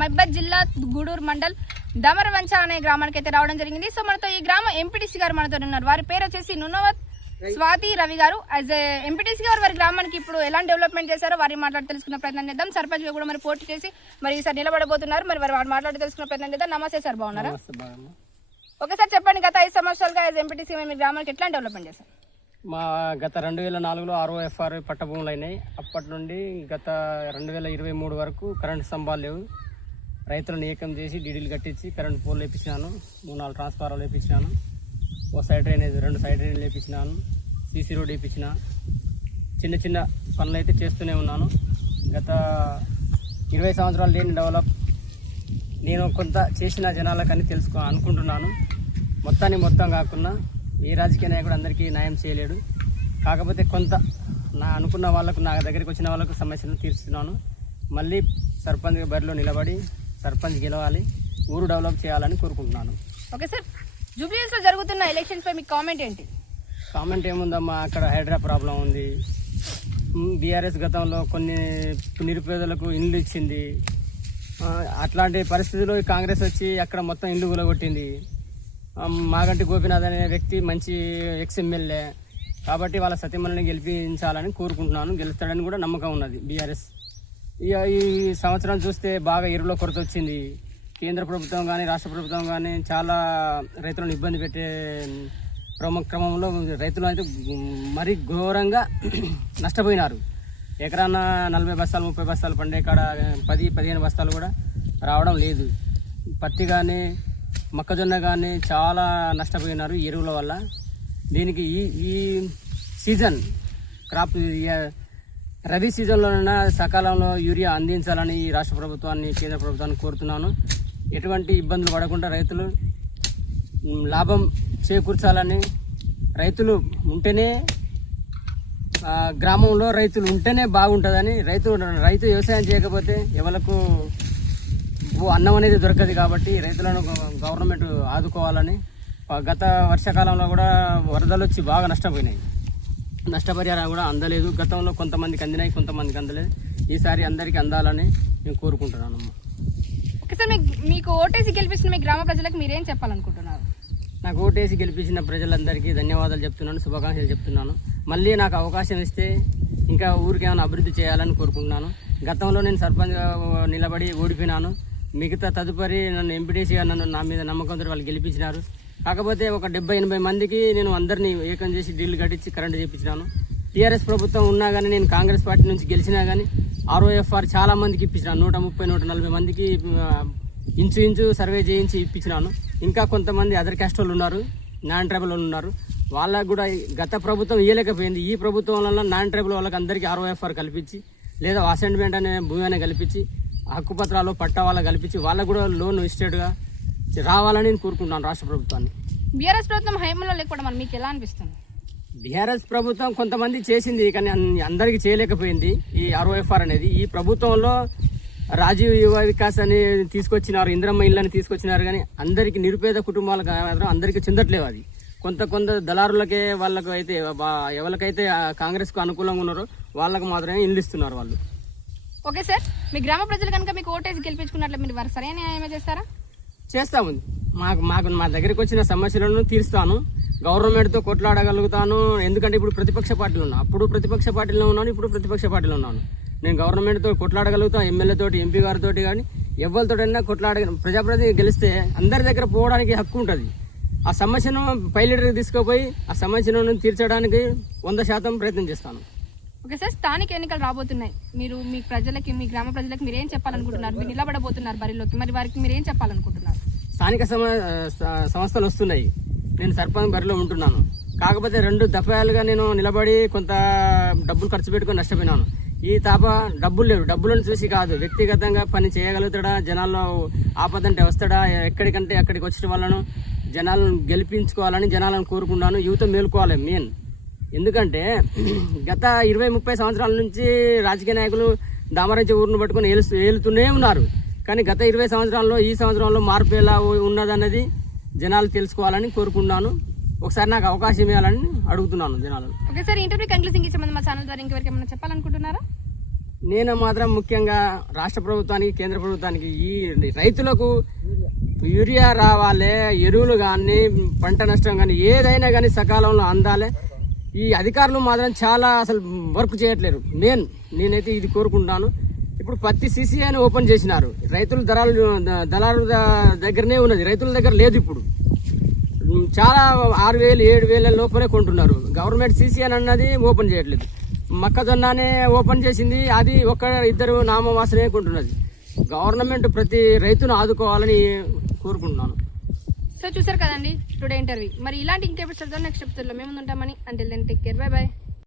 మహబాద్ జిల్లా గూడూరు మండల్ దమరవంచ అనే గ్రామానికి అయితే రావడం జరిగింది. సో మనతో ఈ గ్రామ ఎంపీటీసీ గారు మనతో ఉన్నారు. వారి పేరు వచ్చేసి నునవత్ స్వాతి రవి గారు. యాజ్ ఎంపీటీసీ గారు వారి గ్రామానికి ఇప్పుడు ఎలాంటి డెవలప్మెంట్ చేశారో వారి మాట్లాడి తెలుసుకునే ప్రయత్నం చేద్దాం. సర్పంచ్ కూడా మరి పోటీ చేసి మరి ఈసారి నిలబడబోతున్నారు. మరి వారు మాట్లాడి తెలుసుకునే ప్రయత్నం చేద్దాం. నమస్తే సార్ బాగున్నారా. ఒకసారి చెప్పండి గత ఐదు సంవత్సరాలుగా యాజ్ ఎంపీటీసీ మీ గ్రామానికి ఎట్లాంటి డెవలప్మెంట్ చేశారు మా గత రెండు వేల నాలుగులో ఆర్ఓఎఫ్ఆర్ పట్టభూములు అయినాయి. అప్పటి నుండి గత రెండు వేల ఇరవై మూడు వరకు కరెంట్ స్తంభాలు లేవు. రైతులను ఏకం చేసి డీడీలు కట్టించి కరెంట్ పోల్ వేపించినాను మూడు నాలుగు ట్రాన్స్ఫార్మర్లు వేపించినాను ఓ సైడ్ డ్రైనేజ్ రెండు సైడ్ డ్రైనేజ్ వేపించినాను సీసీ రోడ్ వేపించిన. చిన్న చిన్న పనులు అయితే చేస్తూనే ఉన్నాను. గత ఇరవై సంవత్సరాలు లేని డెవలప్ నేను కొంత చేసిన జనాలకని తెలుసుకో అనుకుంటున్నాను. మొత్తాన్ని మొత్తం కాకుండా ఏ రాజకీయ నాయకుడు అందరికీ న్యాయం చేయలేడు. కాకపోతే కొంత నా అనుకున్న వాళ్ళకు నా దగ్గరికి వచ్చిన వాళ్ళకు సమస్యలను తీరుస్తున్నాను మళ్ళీ సర్పంచ్ బరిలో నిలబడి సర్పంచ్ గెలవాలి ఊరు డెవలప్ చేయాలని కోరుకుంటున్నాను. ఓకే సార్ జూబ్లీహిల్స్లో జరుగుతున్న ఎలక్షన్స్ పై మీ కామెంట్ ఏంటి? కామెంట్ ఏముందమ్మా అక్కడ హైడ్రా ప్రాబ్లం ఉంది. బీఆర్ఎస్ గతంలో కొన్ని నిరుపేదలకు ఇండ్లు ఇచ్చింది. అట్లాంటి పరిస్థితుల్లో కాంగ్రెస్ వచ్చి అక్కడ మొత్తం ఇల్లు కూలగొట్టింది. మాగంటి గోపినాథ్ అనే వ్యక్తి మంచి ఎక్స్ ఎమ్మెల్యే. కాబట్టి వాళ్ళ సత్యమల్ని గెలిపించాలని కోరుకుంటున్నాను. గెలుస్తాడని కూడా నమ్మకం ఉన్నది బీఆర్ఎస్. ఇక ఈ సంవత్సరం చూస్తే బాగా ఎరువుల కొరత వచ్చింది. కేంద్ర ప్రభుత్వం కానీ రాష్ట్ర ప్రభుత్వం కానీ చాలా రైతులను ఇబ్బంది పెట్టే క్రమ క్రమంలో రైతులు అయితే మరీ ఘోరంగా నష్టపోయినారు. ఎకరాన నలభై బస్తాలు ముప్పై బస్తాలు పండే కాడ పది పదిహేను బస్తాలు కూడా రావడం లేదు. పత్తి కానీ మొక్కజొన్న కానీ చాలా నష్టపోయినారు ఈ ఎరువుల వల్ల. దీనికి ఈ ఈ సీజన్ క్రాప్ రబీ సీజన్లోనైనా సకాలంలో యూరియా అందించాలని ఈ రాష్ట్ర ప్రభుత్వాన్ని కేంద్ర ప్రభుత్వాన్ని కోరుతున్నాను. ఎటువంటి ఇబ్బందులు పడకుండా రైతులు లాభం చేకూర్చాలని రైతులు ఉంటేనే గ్రామంలో రైతులు ఉంటేనే బాగుంటుందని రైతు రైతు వ్యవసాయం చేయకపోతే ఎవలకు అన్నం అనేది దొరకదు కాబట్టి రైతులను గవ- గవర్నమెంట్ ఆదుకోవాలని గత వర్షాకాలంలో కూడా వరదలు వచ్చి బాగా నష్టపోయినాయి. నష్టపరిహారం కూడా అందలేదు. గతంలో కొంతమందికి అందినాయి కొంతమందికి అందలేదు. ఈసారి అందరికీ అందాలని నేను కోరుకుంటున్నాను మీకు ఓటేసి గెలిపిస్తున్న మీ గ్రామ ప్రజలకు మీరేం చెప్పాలనుకుంటున్నారు? నాకు ఓటేసి గెలిపించిన ప్రజలందరికీ ధన్యవాదాలు చెప్తున్నాను శుభాకాంక్షలు చెప్తున్నాను. మళ్ళీ నాకు అవకాశం ఇస్తే ఇంకా ఊరికి ఏమైనా అభివృద్ధి చేయాలని కోరుకుంటున్నాను. గతంలో నేను సర్పంచ్గా నిలబడి ఓడిపోయినాను. మిగతా తదుపరి నన్ను ఎంపీటీసీగా నన్ను నా మీద నమ్మకంతో వాళ్ళు గెలిపించినారు. కాకపోతే ఒక డెబ్బై ఎనభై మందికి నేను అందరినీ ఏకం చేసి డీల్ కట్టించి కరెంట్ చేయించినాను టీఆర్ఎస్ ప్రభుత్వం ఉన్నా కానీ నేను కాంగ్రెస్ పార్టీ నుంచి గెలిచినా కానీ ఆర్ఓఎఫ్ఆర్ చాలా మందికి ఇప్పించినాను. నూట ముప్పై నూట నలభై మందికి ఇంచు ఇంచు సర్వే చేయించి ఇప్పించినాను. ఇంకా కొంతమంది అదర్ క్యాస్ట్ వాళ్ళు ఉన్నారు నాన్ ట్రైబల్ వాళ్ళు ఉన్నారు. వాళ్ళకు కూడా గత ప్రభుత్వం ఇవ్వలేకపోయింది ఈ ప్రభుత్వం వల్ల నాన్ ట్రైబల్ వాళ్ళకి అందరికీ ఆర్ఓఎఫ్ఆర్ కల్పించి లేదా అసెంట్మెంట్ అనే భూమి అనే కల్పించి హక్కుపత్రాలు పట్టా వాళ్ళకి కల్పించి వాళ్ళకు కూడా లోన్ ఇస్టేట్గా రావాలని నేను కోరుకుంటున్నాను రాష్ట్ర ప్రభుత్వాన్ని. బీఆర్ఎస్ ప్రభుత్వం హైమంలో లేకపోవడం మీకు ఎలా అనిపిస్తుంది? బీఆర్ఎస్ ప్రభుత్వం కొంతమంది చేసింది కానీ అందరికీ చేయలేకపోయింది ఈ ఆర్ఓఎఫ్ఆర్ అనేది. ఈ ప్రభుత్వంలో రాజీవ్ యువ వికాస్ అని తీసుకొచ్చినారు ఇంద్రమ్మ ఇళ్ళని తీసుకొచ్చినారు కానీ అందరికీ నిరుపేద కుటుంబాలకు మాత్రం అందరికీ చెందట్లేవు అది. కొంత కొంత దళారులకే వాళ్ళకు అయితే ఎవరికైతే కాంగ్రెస్కు అనుకూలంగా ఉన్నారో వాళ్ళకు మాత్రమే ఇల్లు ఇస్తున్నారు వాళ్ళు. ఓకే సార్ మీ గ్రామ ప్రజలు కనుక మీకు ఓటేసి గెలిపించుకున్నట్లు మీరు వారు సరైన న్యాయమే చేస్తారా? చేస్తాము. మాకు మాకు మా దగ్గరికి వచ్చిన సమస్యలను తీరుస్తాను. గవర్నమెంట్తో కొట్లాడగలుగుతాను. ఎందుకంటే ఇప్పుడు ప్రతిపక్ష పార్టీలు ఉన్నాను. అప్పుడు ప్రతిపక్ష పార్టీలో ఉన్నాను ఇప్పుడు ప్రతిపక్ష పార్టీలో ఉన్నాను. నేను గవర్నమెంట్తో కొట్లాడగలుగుతాను ఎమ్మెల్యేతోటి ఎంపీ గారితో కానీ ఎవరితోటైనా కొట్లాడ ప్రజాప్రతినిధి గెలిస్తే అందరి దగ్గర పోవడానికి హక్కు ఉంటుంది. ఆ సమస్యను పై తీసుకుపోయి ఆ సమస్యను తీర్చడానికి వంద శాతం ప్రయత్నం చేస్తాను. ఓకే సార్ స్థానిక ఎన్నికలు రాబోతున్నాయి. మీరు మీ ప్రజలకి మీ గ్రామ ప్రజలకి మీరు ఏం చెప్పాలనుకుంటున్నారు? మీరు నిలబడబోతున్నారు బరిలోకి. మరి వారికి మీరు ఏం చెప్పాలనుకుంటున్నారు? స్థానిక సమ సంస్థలు వస్తున్నాయి. నేను సర్పంచ్ బరిలో ఉంటున్నాను. కాకపోతే రెండు దఫాలుగా నేను నిలబడి కొంత డబ్బులు ఖర్చు పెట్టుకొని నష్టపోయినాను. ఈ తాప డబ్బులు లేవు. డబ్బులను చూసి కాదు వ్యక్తిగతంగా పని చేయగలుగుతాడా? జనాల్లో ఆపదంటే వస్తాడా ఎక్కడికంటే అక్కడికి వచ్చిన వాళ్ళను జనాలను గెలిపించుకోవాలని జనాలను కోరుకున్నాను యువత మేలుకోవాలి మెయిన్. ఎందుకంటే గత ఇరవై ముప్పై సంవత్సరాల నుంచి రాజకీయ నాయకులు దామరాజ్య ఊరును పట్టుకొని ఏలుస్తూ ఏలుతూనే ఉన్నారు. కానీ గత ఇరవై సంవత్సరాల్లో ఈ సంవత్సరంలో మార్పు ఎలా ఉన్నదన్నది జనాలు తెలుసుకోవాలని కోరుకున్నాను ఒకసారి నాకు అవకాశం ఇవ్వాలని అడుగుతున్నాను జనాలను ఓకే సార్ ఇంటర్వ్యూ కంక్లూజింగ్ ఇచ్చే ముందు మా ఛానల్ ద్వారా ఇంకెవరికి ఏమైనా చెప్పాలనుకుంటున్నారా? నేను మాత్రం ముఖ్యంగా రాష్ట్ర ప్రభుత్వానికి కేంద్ర ప్రభుత్వానికి ఈ రైతులకు యూరియా రావాలి ఎరువులు కానీ పంట నష్టం కానీ ఏదైనా కానీ సకాలంలో అందాలి. ఈ అధికారులు మాత్రం చాలా అసలు వర్క్ చేయట్లేరు. మెయిన్ నేనైతే ఇది కోరుకుంటాను ఇప్పుడు పత్తి సీసీఐని అని ఓపెన్ చేసినారు. రైతుల దళాలు దళారుల దగ్గరనే ఉన్నది. రైతుల దగ్గర లేదు ఇప్పుడు. చాలా ఆరు వేలు ఏడు వేల లోపలే కొంటున్నారు. గవర్నమెంట్ సీసీ అని అన్నది ఓపెన్ చేయట్లేదు. మొక్కజొన్ననే ఓపెన్ చేసింది. అది ఒక్క ఇద్దరు నామవాసనే కొంటున్నది. గవర్నమెంట్ ప్రతి రైతును ఆదుకోవాలని కోరుకుంటున్నాను. సో చూసారు కదండి టుడే ఇంటర్వ్యూ మరి ఇలాంటి ఇంకెప్పుడు నెక్స్ట్ ఎపిసోడ్లో మేము ఉంటామని అంటే then take care bye bye